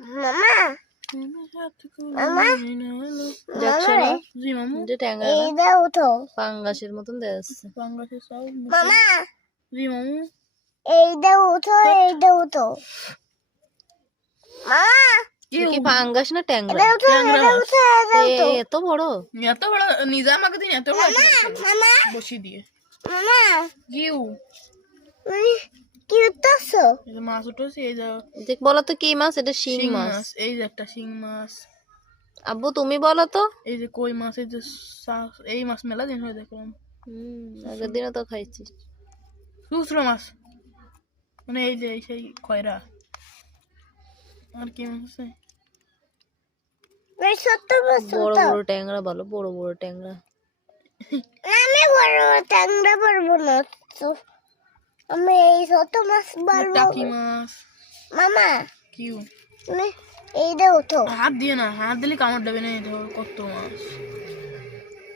মামা মামা দেখছো না জি মামু যে ট্যাংরা এইটা উঠো পাঙ্গাসের মতন দেখাচ্ছে। পাঙ্গাসের সব মামা জি মামু এইটা উঠো মামা কি পাঙ্গাস না ট্যাংরা? এটা উঠো এত বড় এত বড় নিজে আমাকে দিন এত বড় মামা বসি দিয়ে মামা গিউ কি উঠতেছো এই যে মাছ উঠেছে এই যে দেখ বলো তো কি মাছ? এটা শিং শিং মাছ। মাছ এই যে একটা শিং মাছ আব্বু তুমি বলো তো। এই যে কই মাছ এই যে এই মাছ মেলা দিন হয়ে দেখলাম আগের দিনও তো খাইছি। খুচরো মাছ মানে এই যে সেই খয়রা আর কি মাছ আছে এই ছোট্ট মাছ বড় বড় ট্যাংরা বলো, বড় বড় ট্যাংরা। আমি বড় ট্যাংরা পারবো না তো আমি এই ছোট মাছ পারবো টাকি মাছ মামা কিউ এইটা উঠো হাত দিয়ে না, হাত দিলে কামড় দেবে না। এই ধর কত মাছ